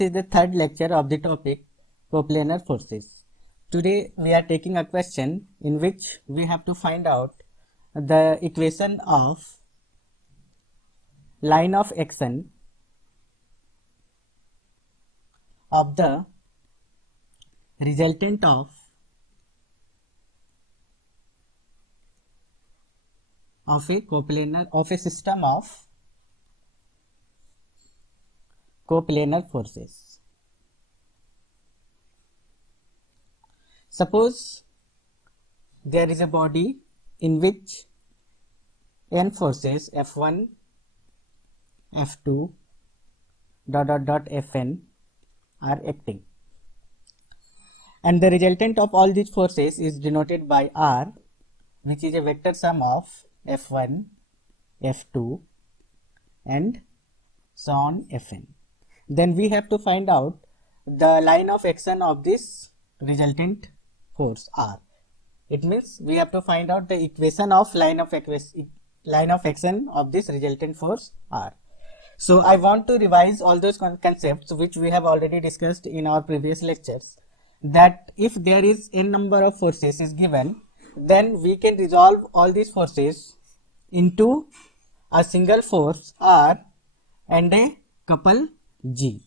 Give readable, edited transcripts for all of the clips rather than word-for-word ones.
This is the third lecture of the topic coplanar forces. Today we are taking a question in which we have to find out the equation of line of action of the resultant of a system of coplanar forces. Suppose there is a body in which n forces F1, F2, Fn are acting, and the resultant of all these forces is denoted by R, which is a vector sum of F1, F2 and so on Fn. Then we have to find out the line of action of this resultant force R. It means we have to find out the equation of line of action of this resultant force R. So I want to revise all those concepts which we have already discussed in our previous lectures, that if there is n number of forces is given, then we can resolve all these forces into a single force R and a couple G.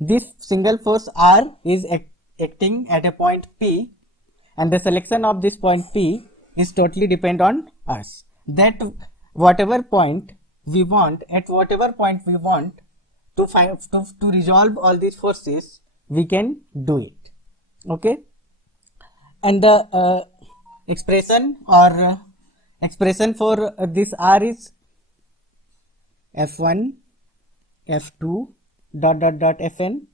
This single force R is acting at a point P, and the selection of this point P is totally depend on us. That whatever point we want, at whatever point we want to find to resolve all these forces, we can do it. Okay, and the expression for this R is F1, F2 Fn,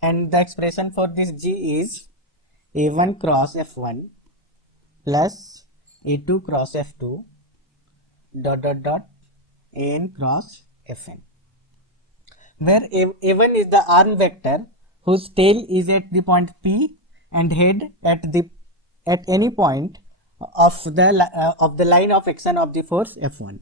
and the expression for this G is A1 cross F1 plus A2 cross F2 An cross Fn, where A1 is the arm vector whose tail is at the point P and head at any point of the line of action of the force F1.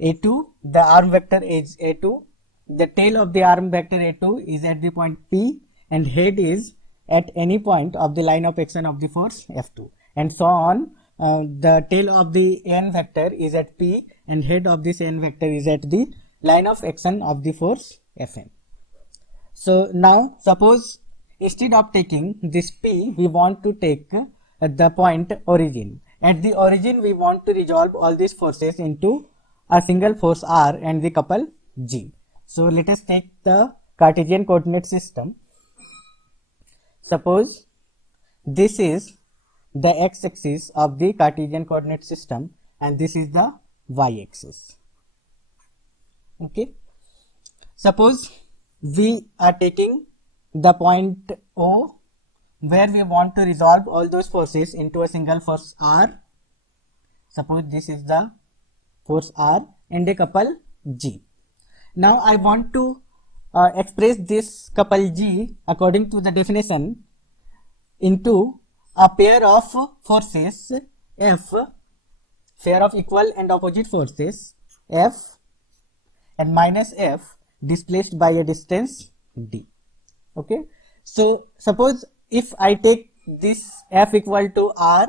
A2, the arm vector is A2, the tail of the arm vector A2 is at the point P and head is at any point of the line of action of the force F2, and so on. The tail of the An vector is at P and head of this An vector is at the line of action of the force Fn. So now suppose instead of taking this P, we want to take the point origin. At the origin we want to resolve all these forces into a single force R and the couple G. So let us take the Cartesian coordinate system. Suppose this is the x-axis of the Cartesian coordinate system and this is the y-axis. Okay. Suppose we are taking the point O where we want to resolve all those forces into a single force R. Suppose this is the force R and a couple G. Now I want to express this couple G according to the definition into a pair of forces F, pair of equal and opposite forces F and minus F displaced by a distance D. Okay. So suppose if I take this F equal to R,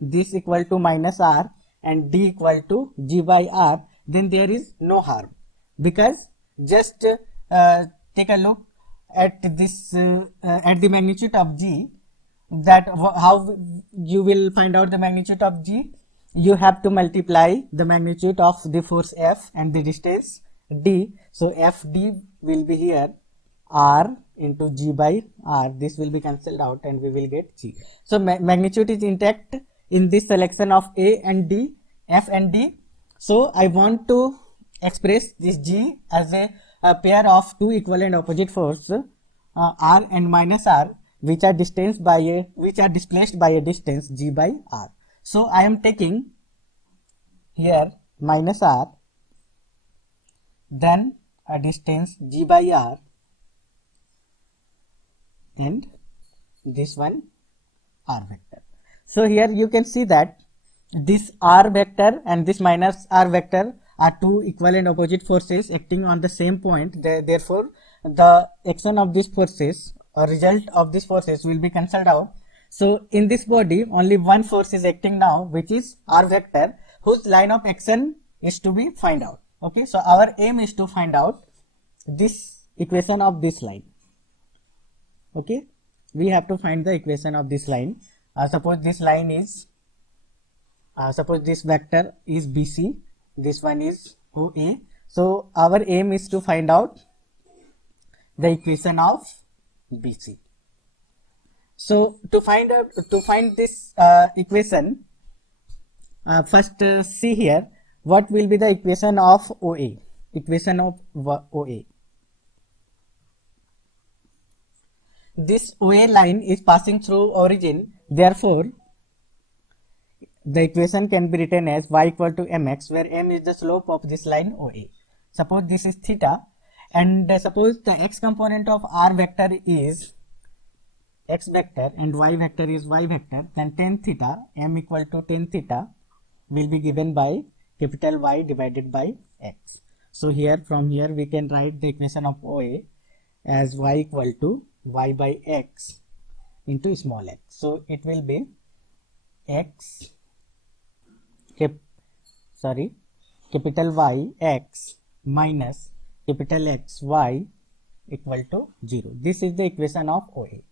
this equal to minus R and D equal to G by R, then there is no harm, because just take a look at this at the magnitude of G, that how you will find out the magnitude of G. You have to multiply the magnitude of the force F and the distance D. So Fd will be here R into G by R. This will be cancelled out and we will get G. So magnitude is intact in this selection of A and D, F and D. So I want to express this G as a pair of two equal and opposite force R and minus R, which are displaced by a distance G by R. So I am taking here minus R, then a distance G by R, and this one R vector. So here you can see that this R vector and this minus R vector are two equal and opposite forces acting on the same point. Therefore, the action of these forces or result of these forces will be cancelled out. So in this body, only one force is acting now, which is r vector, whose line of action is to be find out. Okay, so our aim is to find out this equation of this line. Okay, we have to find the equation of this line. Suppose this line is suppose this vector is BC, this one is OA. So our aim is to find out the equation of BC. So to find this equation, first see here what will be the equation of OA. Equation of OA. This OA line is passing through origin, therefore the equation can be written as y equal to mx, where m is the slope of this line OA. Suppose this is theta, and suppose the x component of r vector is x vector and y vector is y vector, then tan theta, m equal to tan theta, will be given by capital Y divided by x. So here, from here we can write the equation of OA as y equal to y by x into small x. So it will be x capital Y x minus capital X y equal to 0. This is the equation of OA.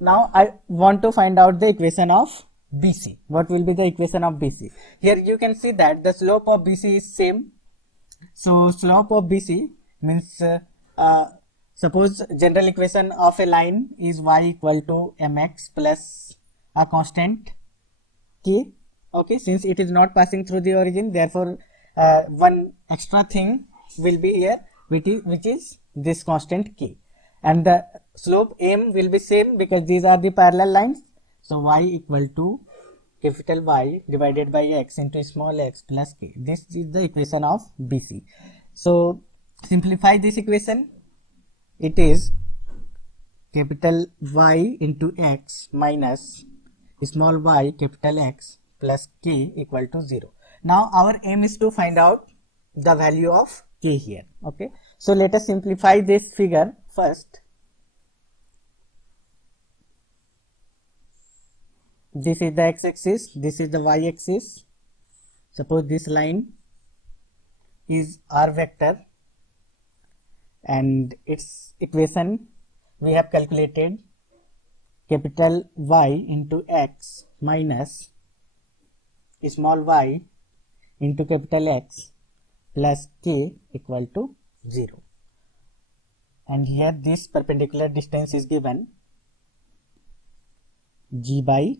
Now I want to find out the equation of BC. What will be the equation of BC? Here you can see that the slope of BC is same. So slope of BC means suppose general equation of a line is y equal to mx plus a constant k. Okay, since it is not passing through the origin, therefore one extra thing will be here, which is this constant k, and the slope m will be same because these are the parallel lines. So y equal to capital Y divided by x into small x plus k. This is the equation of BC. So simplify this equation. It is capital Y into x minus small y capital X plus k equal to 0. Now our aim is to find out the value of k here. Okay, so let us simplify this figure first. This is the x-axis, this is the y-axis. Suppose this line is r vector and its equation we have calculated capital Y into x minus small y into capital X plus k equal to 0. And here this perpendicular distance is given g by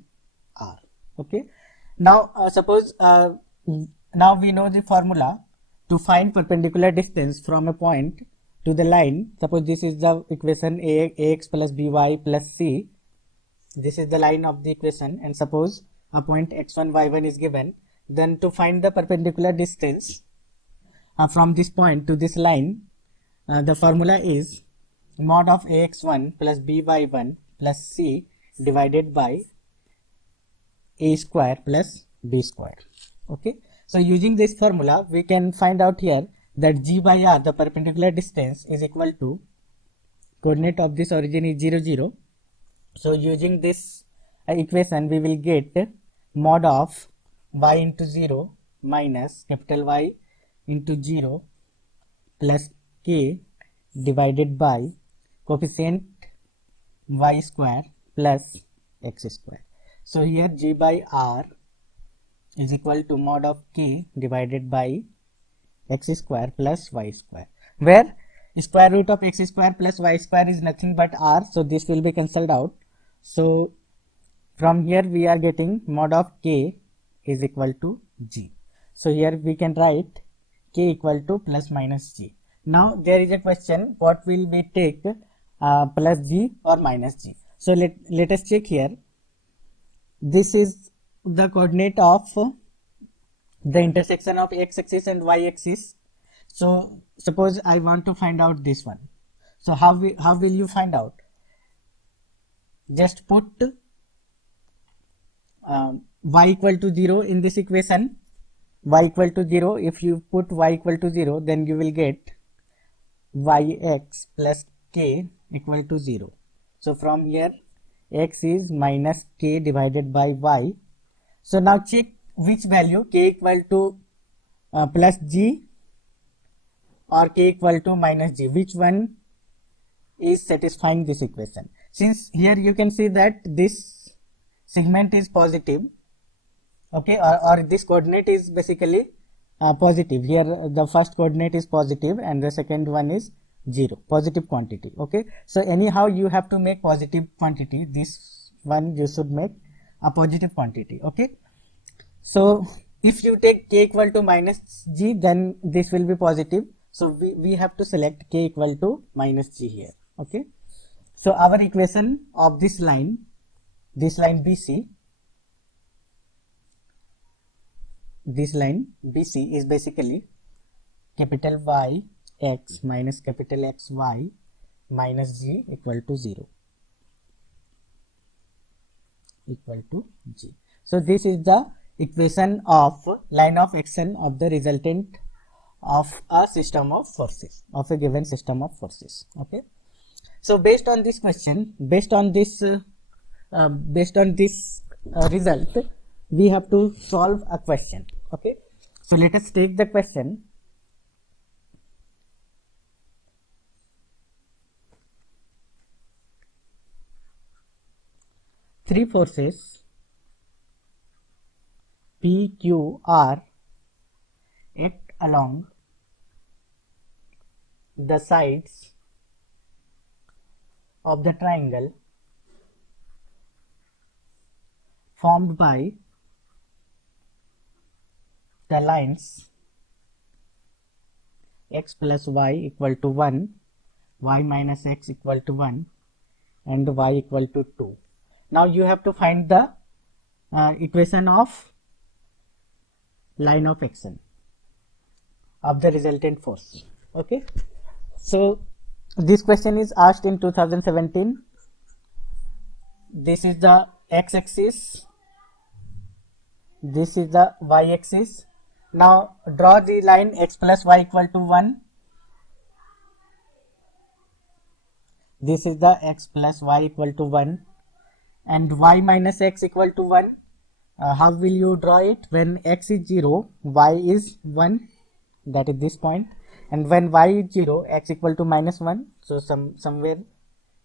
r. Okay, now suppose now we know the formula to find perpendicular distance from a point to the line. Suppose this is the equation ax plus by plus c. This is the line of the equation, and suppose a point x1 y1 is given. Then to find the perpendicular distance from this point to this line, the formula is mod of ax1 plus by1 plus c divided by a square plus b square. Okay, so using this formula we can find out here that g by r, the perpendicular distance, is equal to coordinate of this origin is 0 0. So using this equation we will get mod of y into 0 minus capital Y into 0 plus k divided by coefficient y square plus x square. So here g by r is equal to mod of k divided by x square plus y square, where square root of x square plus y square is nothing but r, so this will be cancelled out. So from here we are getting mod of k is equal to g. So here we can write k equal to plus minus g. Now there is a question, what will we take, plus g or minus g? So let us check here. This is the coordinate of the intersection of x-axis and y-axis. So suppose I want to find out this one. So how will you find out? Just put y equal to 0 in this equation, y equal to 0. If you put y equal to 0, then you will get yx plus k equal to 0. So from here x is minus k divided by y. So now check which value, k equal to plus g or k equal to minus g, which one is satisfying this equation. Since here you can see that this segment is positive, okay, or this coordinate is basically positive. Here the first coordinate is positive and the second one is 0, positive quantity. Okay, so anyhow you have to make positive quantity. This one you should make a positive quantity. Okay, so if you take k equal to minus g, then this will be positive. So we have to select k equal to minus g here. Okay, so our equation of this line BC, this line BC is basically capital Y x minus capital X y minus g equal to 0, equal to g. So this is the equation of line of action of the resultant of a system of forces, of a given system of forces. Okay, so based on this question, based on this result, we have to solve a question. Okay, so let us take the question. Three forces P, Q, R act along the sides of the triangle formed by the lines x plus y equal to 1, y minus x equal to 1 and y equal to 2. Now you have to find the equation of line of action of the resultant force. Okay, so this question is asked in 2017. This is the x-axis, this is the y-axis. Now draw the line x plus y equal to 1. This is the x plus y equal to 1 and y minus x equal to 1. How will you draw it? When x is 0, y is 1, that is this point, and when y is 0, x equal to minus 1, so somewhere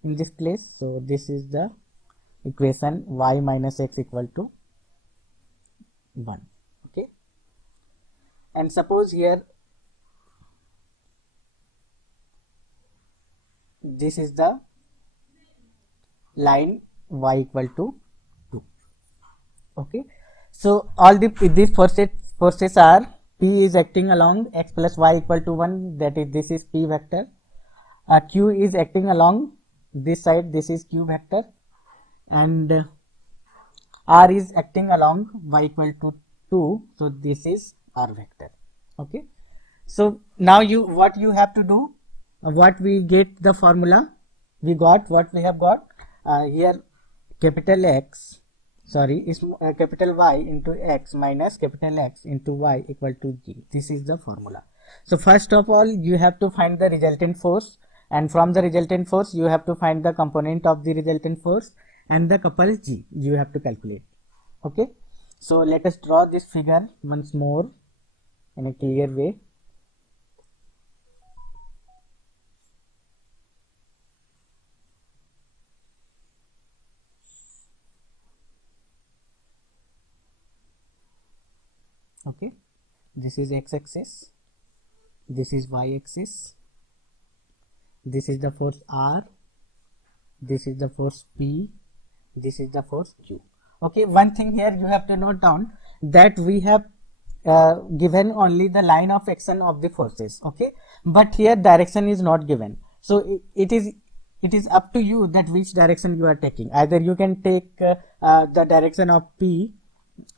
in this place. So this is the equation, y minus x equal to 1. Okay, and suppose here this is the line y equal to 2. Okay, so all these forces are, P is acting along x plus y equal to 1, that is this is P vector. Q is acting along this side, this is Q vector, and R is acting along y equal to 2, so this is R vector. Okay, so now what you have to do, what we get the formula, we got what we have got here, capital X, sorry, is capital Y into X minus capital X into Y equal to G. This is the formula. So first of all you have to find the resultant force, and from the resultant force you have to find the component of the resultant force and the couple G you have to calculate. Okay, so let us draw this figure once more in a clear way. Okay, this is x-axis, this is y-axis, this is the force R, this is the force P, this is the force Q. Okay, one thing here you have to note down, that we have given only the line of action of the forces. Okay, but here direction is not given, so it is up to you that which direction you are taking. Either you can take the direction of P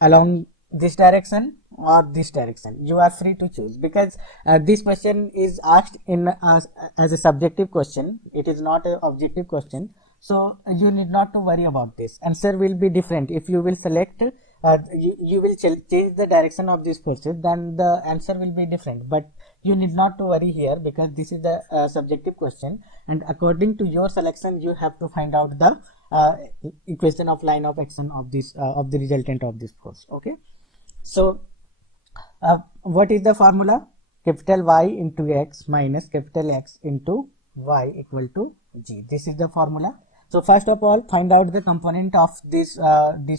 along this direction or this direction, you are free to choose, because this question is asked in as a subjective question, it is not an objective question. So you need not to worry about this. Answer will be different if you will select you will change the direction of these forces, then the answer will be different. But you need not to worry here, because this is the subjective question, and according to your selection you have to find out the equation of line of action of this of the resultant of this force. Okay, so what is the formula? Capital Y into X minus capital X into Y equal to G. This is the formula. So first of all, find out the component of these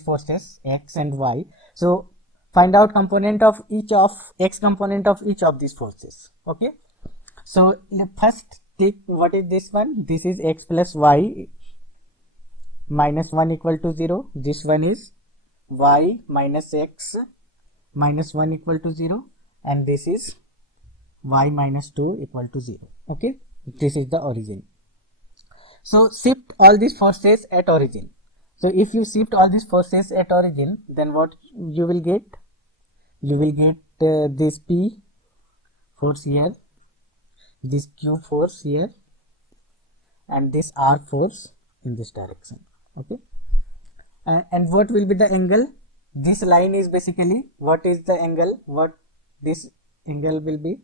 forces X and Y. So find out component of each of X component of each of these forces. Okay. So first take what is this one? This is X plus Y minus 1 equal to 0. This one is Y minus X minus 1 equal to 0, and this is Y minus 2 equal to 0. Okay, this is the origin. So shift all these forces at origin. So if you shift all these forces at origin, then what you will get? You will get this P force here, this Q force here, and this R force in this direction. Okay, and what will be the angle? This line is basically, what is the angle? What this angle will be?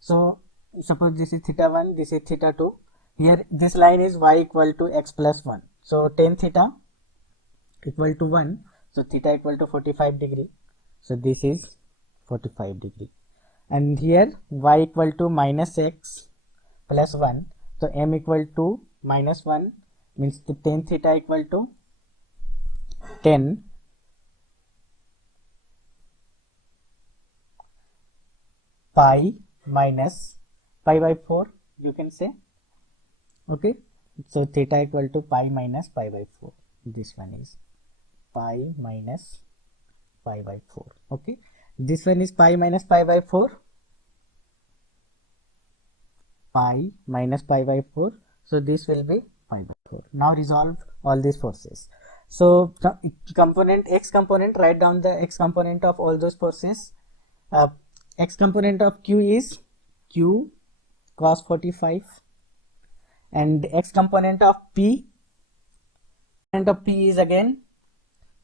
So suppose this is theta 1, this is theta 2. Here this line is y equal to x plus 1. So tan theta equal to 1. So theta equal to 45 degree. So this is 45 degree. And here y equal to minus x plus 1. So m equal to minus 1 means the tan theta equal to 10 pi minus pi by 4, you can say. Okay, so theta equal to pi minus pi by 4. This one is pi minus pi by 4. Okay, this one is pi minus pi by 4, pi minus pi by 4. So this will be pi by 4. Now resolve all these forces. So component x component, write down the x component of all those forces. X component of Q is Q cos 45, and x component of P is again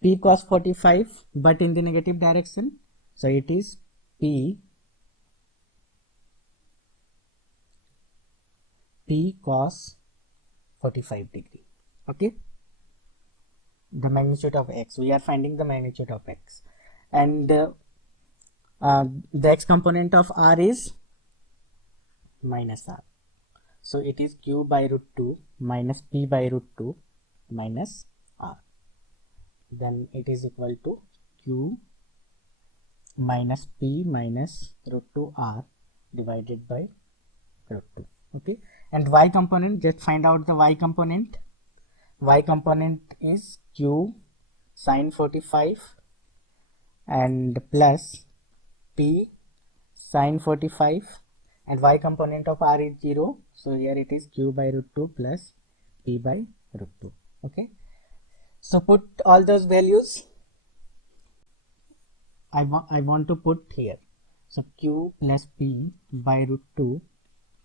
P cos 45, but in the negative direction. So it is P cos 45 degree. Okay, the magnitude of x, we are finding the magnitude of x, and the x component of R is minus R. So it is Q by root 2 minus P by root 2 minus R. Then it is equal to Q minus P minus root 2 R divided by root 2. Okay, and y component, just find out the y component. Y component is Q sin 45 and plus P sin 45, and y component of R is 0. So here it is Q by root 2 plus P by root 2. Okay, so put all those values. I want to put here. So Q plus P by root 2,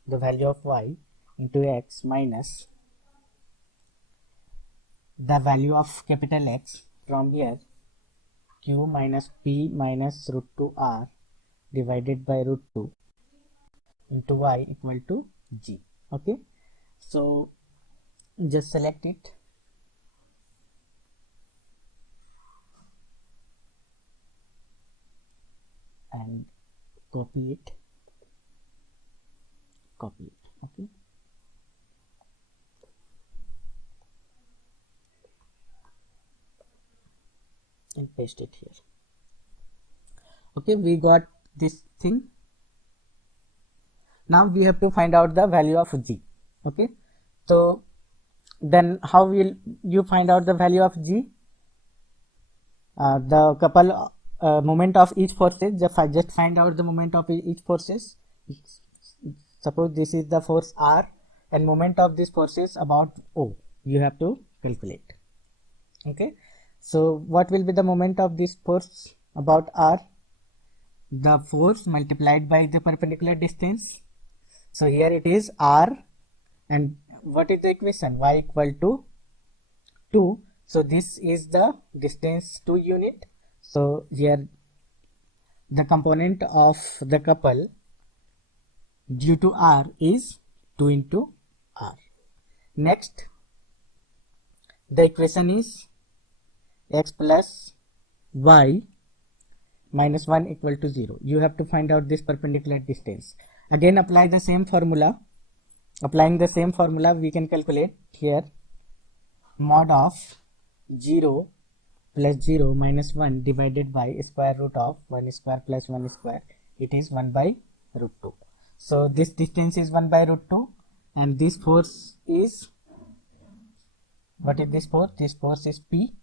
the value of y, into x minus the value of capital X. From here, Q minus P minus root 2 R divided by root 2 into y equal to G. Okay, so just select it and copy it. Okay, and paste it here. Okay, we got this thing. Now we have to find out the value of G. Okay, so then how will you find out the value of G? The couple moment of each forces, just find out the moment of each forces. Suppose this is the force R and moment of this force is about O. You have to calculate. Okay, so what will be the moment of this force about R? The force multiplied by the perpendicular distance. So here it is R, and what is the equation? Y equal to 2 So this is the distance 2 unit. So here the component of the couple due to r is 2 into r. Next, the equation is x plus y minus 1 equal to 0. You have to find out this perpendicular distance. Again, apply the same formula. Applying the same formula, we can calculate here mod of 0 plus 0 minus 1 divided by square root of 1 square plus 1 square. It is 1 by root 2. So this distance is 1 by root 2, and this force is, what is this force? This force is P.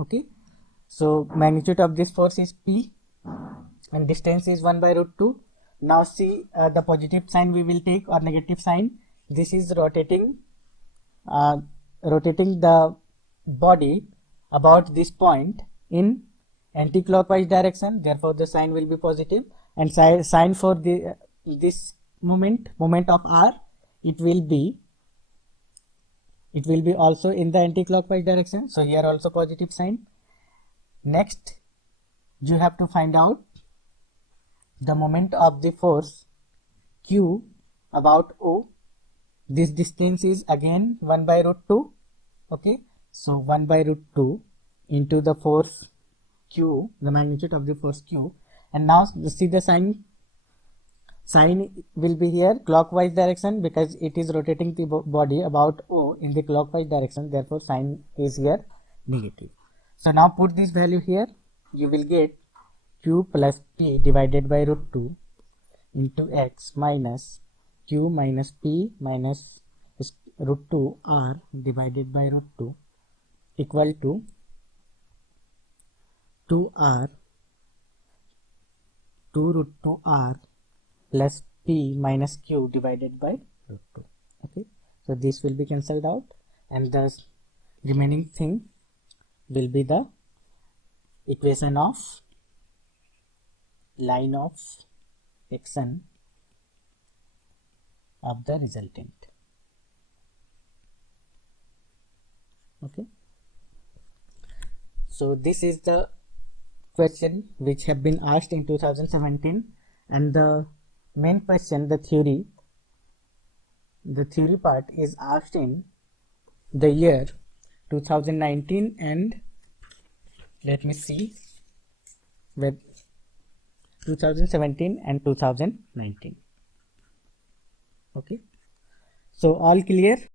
Okay. So magnitude of this force is P and distance is 1 by root 2. Now see the positive sign we will take or negative sign. This is rotating the body about this point in anti-clockwise direction. Therefore the sign will be positive, and sign for this moment of r, it will be also in the anti-clockwise direction. So here also positive sign. Next, you have to find out the moment of the force Q about O. This distance is again 1 by root 2. Okay, so 1 by root 2 into the force Q, the magnitude of the force Q. And now see the sign. Sign will be here clockwise direction because it is rotating the body about O in the clockwise direction. Therefore sign is here negative. So now put this value here. You will get Q plus P divided by root 2 into X minus Q minus P minus root 2 R divided by root 2 equal to 2R 2 root 2 R plus P minus Q divided by root 2. Okay, so this will be cancelled out, and the remaining thing will be the equation of line of action of the resultant. Okay, so this is the question which have been asked in 2017, and the main question, the theory part is asked in the year 2019 and let me see with 2017 and 2019. Okay, so all clear.